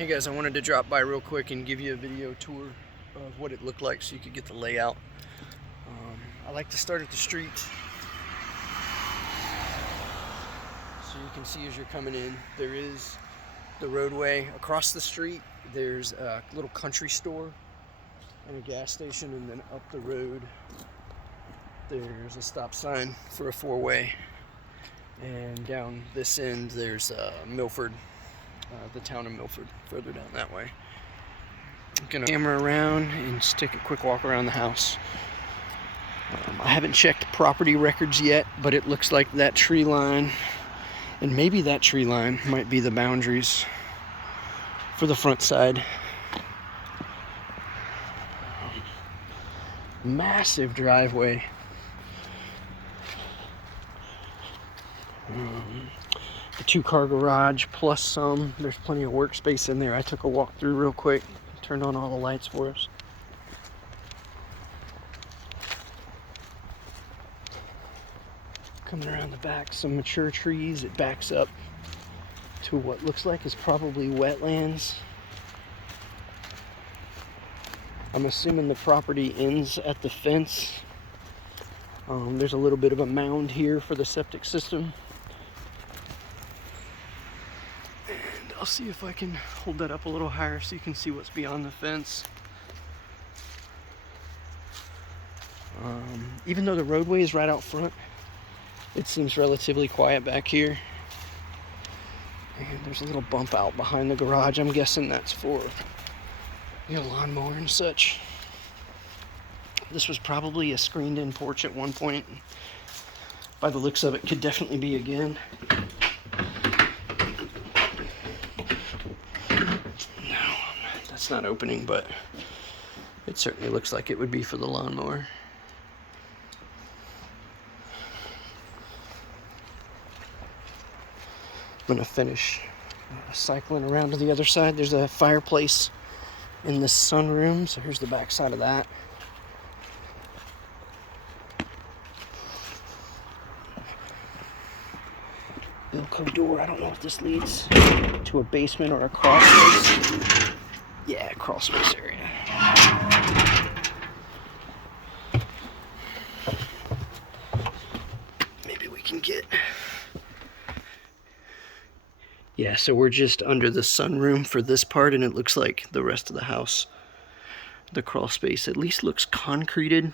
Hey guys, I wanted to drop by real quick and give you a video tour of what it looked like so you could get the layout. I like to start at the street so you can see as you're coming in. There is the roadway across the street. There's a little country store and a gas station, and then up the road there's a stop sign for a four-way, and down this end there's Milford, the town of Milford, further down that way. I'm gonna camera around and just take a quick walk around the house. I haven't checked property records yet, but it looks like that tree line and maybe that tree line might be the boundaries for the front side. Massive driveway. The two-car garage plus some. There's plenty of workspace in there. I took a walk through real quick, turned on all the lights for us. Coming around the back, some mature trees. It backs up to what looks like is probably wetlands. I'm assuming the property ends at the fence. There's a little bit of a mound here for the septic system. And I'll see if I can hold that up a little higher so you can see what's beyond the fence. Even though the roadway is right out front, it seems relatively quiet back here. And there's a little bump out behind the garage. I'm guessing that's for your lawnmower and such. This was probably a screened-in porch at one point. By the looks of it, could definitely be again. No, that's not opening, but it certainly looks like it would be for the lawnmower. I'm gonna finish cycling around to the other side. There's a fireplace in the sunroom, so here's the back side of that. Bilco door. I don't know if this leads to a basement or a crawl space. Yeah, crawl space area. Maybe we can get... Yeah, so we're just under the sunroom for this part, and it looks like the rest of the house, the crawl space, at least looks concreted.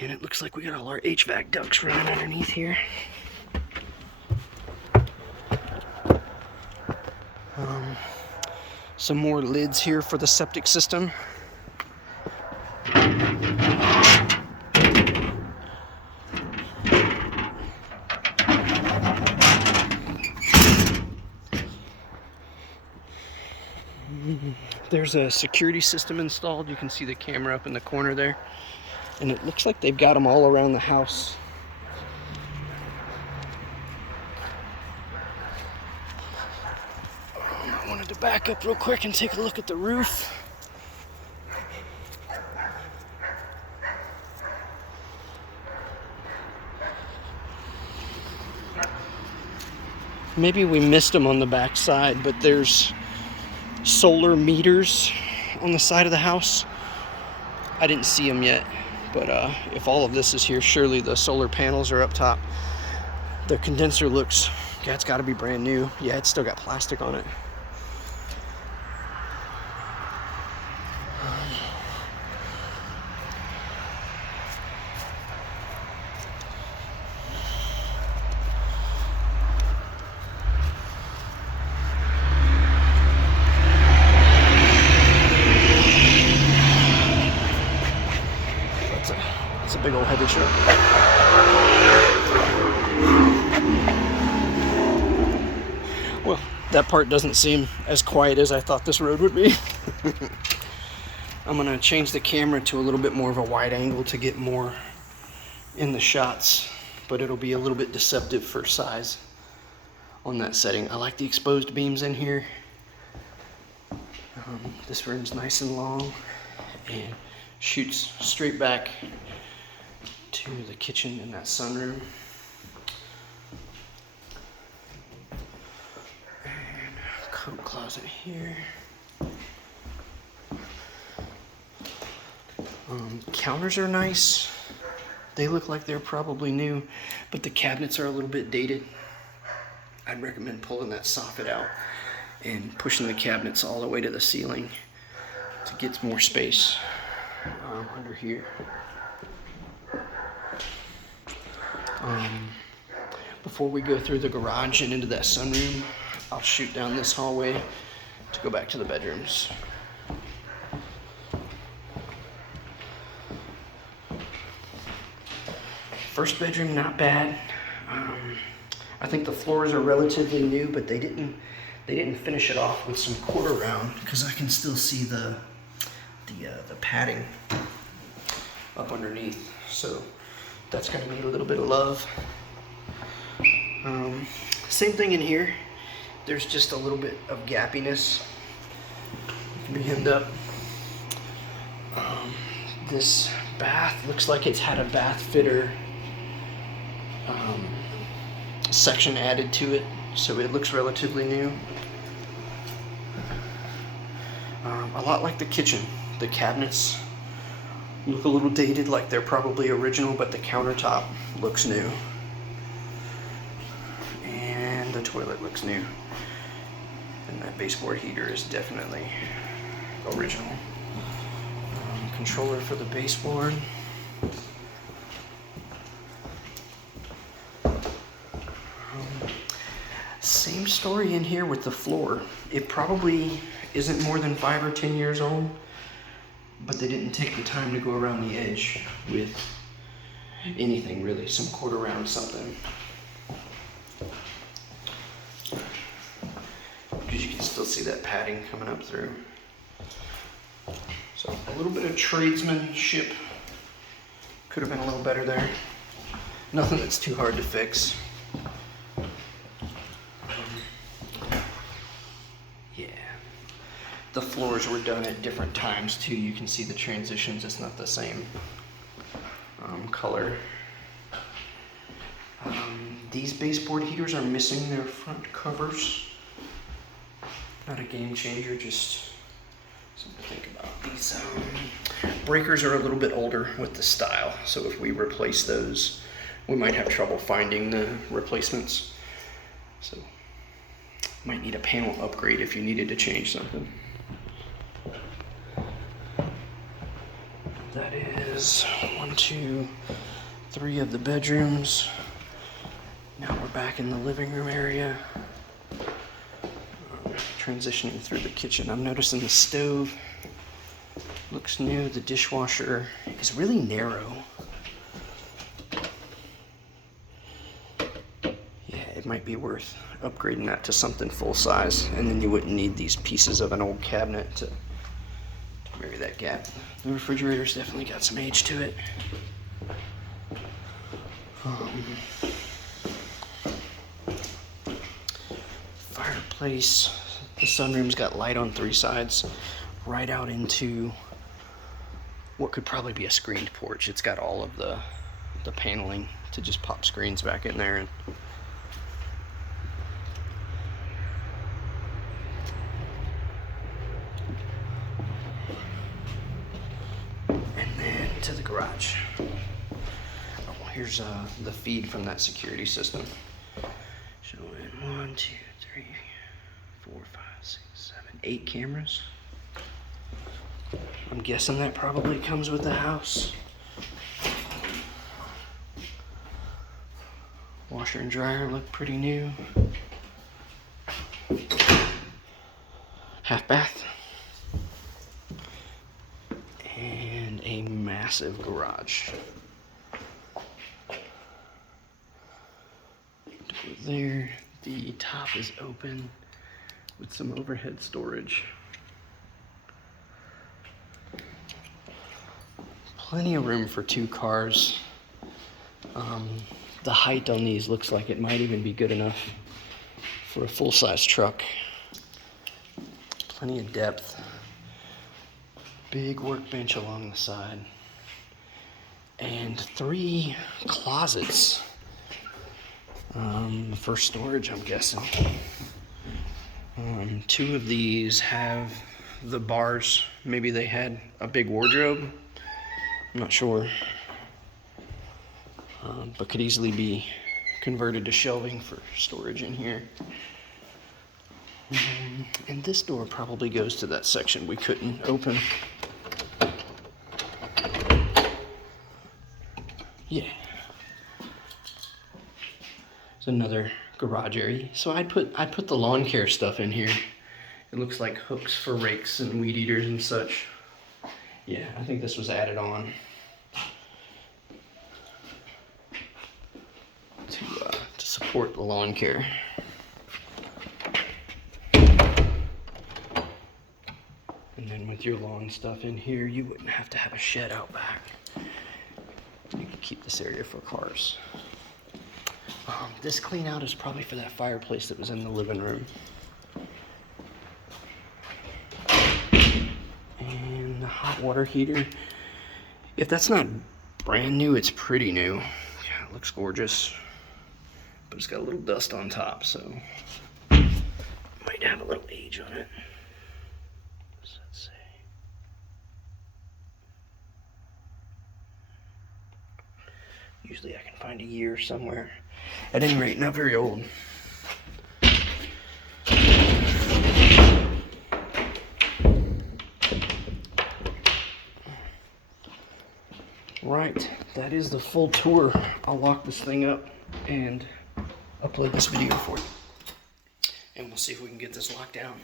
And it looks like we got all our HVAC ducts running underneath here. Some more lids here for the septic system. There's a security system installed. You can see the camera up in the corner there. And it looks like they've got them all around the house. I wanted to back up real quick and take a look at the roof. Maybe we missed them on the back side, but there's solar meters on the side of the house. I didn't see them yet, but if all of this is here, surely the solar panels are up top. The condenser looks, yeah, it's got to be brand new. Yeah, it's still got plastic on it. It's a big old heavy truck. Well, that part doesn't seem as quiet as I thought this road would be. I'm gonna change the camera to a little bit more of a wide angle to get more in the shots, but it'll be a little bit deceptive for size on that setting. I like the exposed beams in here. This room's nice and long and shoots straight back to the kitchen and that sunroom. And coat closet here. Counters are nice. They look like they're probably new, but the cabinets are a little bit dated. I'd recommend pulling that soffit out and pushing the cabinets all the way to the ceiling to get more space under here. Before we go through the garage and into that sunroom, I'll shoot down this hallway to go back to the bedrooms. First bedroom, not bad. I think the floors are relatively new, but they didn't finish it off with some quarter round because I can still see the padding up underneath. So that's gonna need a little bit of love. Same thing in here. There's just a little bit of gappiness. It can be hemmed up. This bath looks like it's had a bath fitter section added to it, so it looks relatively new. A lot like the kitchen. The cabinets look a little dated, like they're probably original, but the countertop looks new. And the toilet looks new. And that baseboard heater is definitely original. Controller for the baseboard. Same story in here with the floor. It probably isn't more than 5 or 10 years old, but they didn't take the time to go around the edge with anything really, some quarter round something. Because you can still see that padding coming up through. So a little bit of tradesmanship could have been a little better there. Nothing that's too hard to fix. Yeah. The floors were done at different times too. You can see the transitions. It's not the same color. These baseboard heaters are missing their front covers. Not a game changer, just something to think about. These breakers are a little bit older with the style, so if we replace those, we might have trouble finding the replacements. So might need a panel upgrade if you needed to change something. That is 1, 2, 3 of the bedrooms. Now we're back in the living room area. Transitioning through the kitchen. I'm noticing the stove looks new. The dishwasher is really narrow. Yeah, it might be worth upgrading that to something full size, and then you wouldn't need these pieces of an old cabinet to marry that gap. The refrigerator's definitely got some age to it. Fireplace. The sunroom's got light on 3 sides, right out into what could probably be a screened porch. It's got all of the paneling to just pop screens back in there. And then to the garage. Oh, here's the feed from that security system. Showing 1, 2, 3, 4, 5, 6, 7, 8 cameras. I'm guessing that probably comes with the house. Washer and dryer look pretty new. Half bath. And a massive garage. Door there. The top is open with some overhead storage. Plenty of room for 2 cars. The height on these looks like it might even be good enough for a full-size truck. Plenty of depth. Big workbench along the side. And 3 closets for storage, I'm guessing. Two of these have the bars. Maybe they had a big wardrobe. I'm not sure. But could easily be converted to shelving for storage in here. And this door probably goes to that section we couldn't open. Yeah. It's another garage area. So I'd put the lawn care stuff in here. It looks like hooks for rakes and weed eaters and such. Yeah, I think this was added on to support the lawn care. And then with your lawn stuff in here, you wouldn't have to have a shed out back. You could keep this area for cars. This clean out is probably for that fireplace that was in the living room. And the hot water heater. If that's not brand new, it's pretty new. Yeah, it looks gorgeous. But it's got a little dust on top, so might have a little age on it. What does that say? Usually I can find a year somewhere. At any rate, not very old. Right, that is the full tour. I'll lock this thing up and upload this video for you. And we'll see if we can get this locked down.